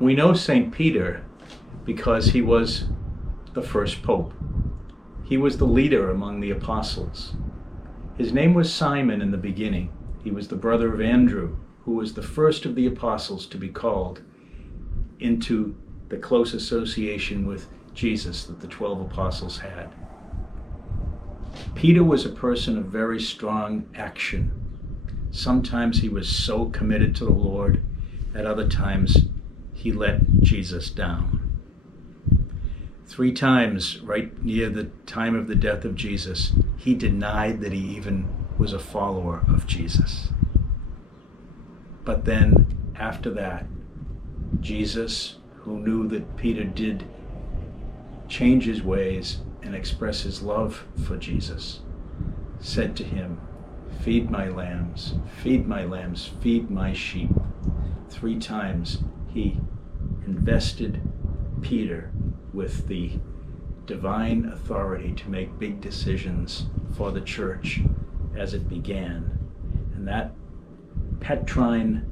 We know St. Peter because he was the first pope. He was the leader among the apostles. His name was Simon in the beginning. He was the brother of Andrew, who was the first of the apostles to be called into the close association with Jesus that the 12 apostles had. Peter was a person of very strong action. Sometimes he was so committed to the Lord, at other times he let Jesus down. 3 times, right near the time of the death of Jesus, he denied that he even was a follower of Jesus. But then, after that, Jesus, who knew that Peter did change his ways and express his love for Jesus, said to him, "Feed my lambs, feed my lambs, feed my sheep." 3 times he invested Peter with the divine authority to make big decisions for the church as it began. And that Petrine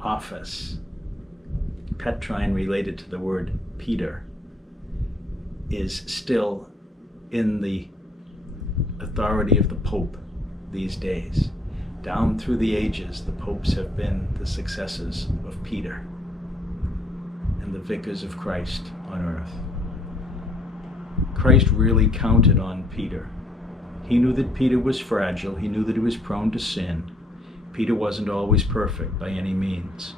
office, Petrine related to the word Peter, is still in the authority of the Pope these days. Down through the ages, the popes have been the successors of Peter and the vicars of Christ on earth. Christ really counted on Peter. He knew that Peter was fragile. He knew that he was prone to sin. Peter wasn't always perfect by any means,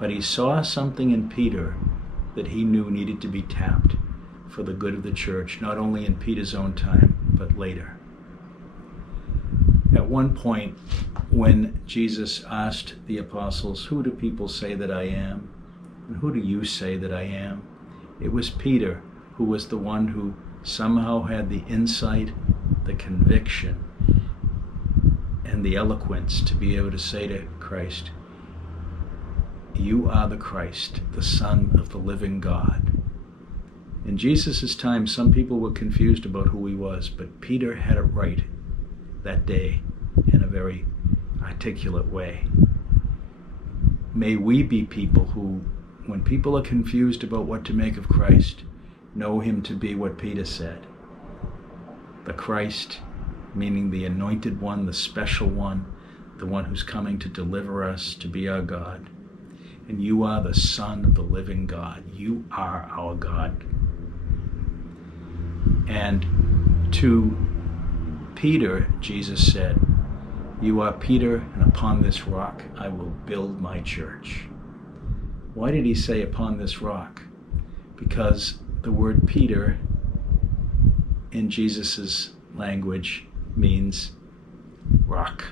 but he saw something in Peter that he knew needed to be tapped for the good of the church, not only in Peter's own time, but later. At one point, when Jesus asked the apostles, "Who do people say that I am? And who do you say that I am?" It was Peter who was the one who somehow had the insight, the conviction, and the eloquence to be able to say to Christ, "You are the Christ, the Son of the living God." In Jesus' time, some people were confused about who he was, but Peter had it right that day in a very articulate way. May we be people who, when people are confused about what to make of Christ, know him to be what Peter said. The Christ, meaning the anointed one, the special one, the one who's coming to deliver us, to be our God. And you are the Son of the living God. You are our God. And to Peter, Jesus said, "You are Peter, and upon this rock I will build my church." Why did he say upon this rock? Because the word Peter in Jesus' language means rock.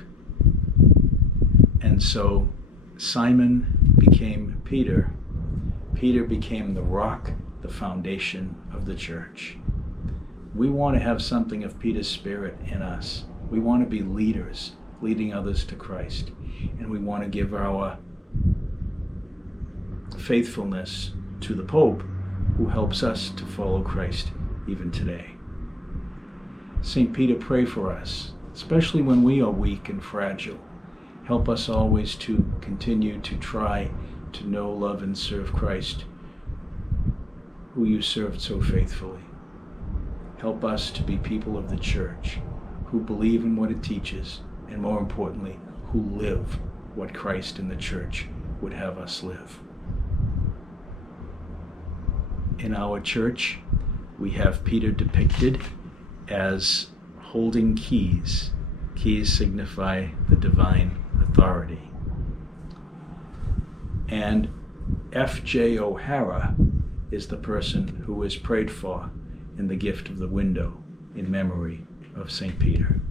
And so Simon became Peter. Peter became the rock, the foundation of the church. We want to have something of Peter's spirit in us. We want to be leaders, leading others to Christ. And we want to give our faithfulness to the Pope, who helps us to follow Christ even today. St. Peter, pray for us, especially when we are weak and fragile. Help us always to continue to try to know, love, and serve Christ, who you served so faithfully. Help us to be people of the church who believe in what it teaches, and more importantly, who live what Christ and the church would have us live. In our church, we have Peter depicted as holding keys. Keys signify the divine authority. And F.J. O'Hara is the person who is prayed for in the gift of the window in memory of St. Peter.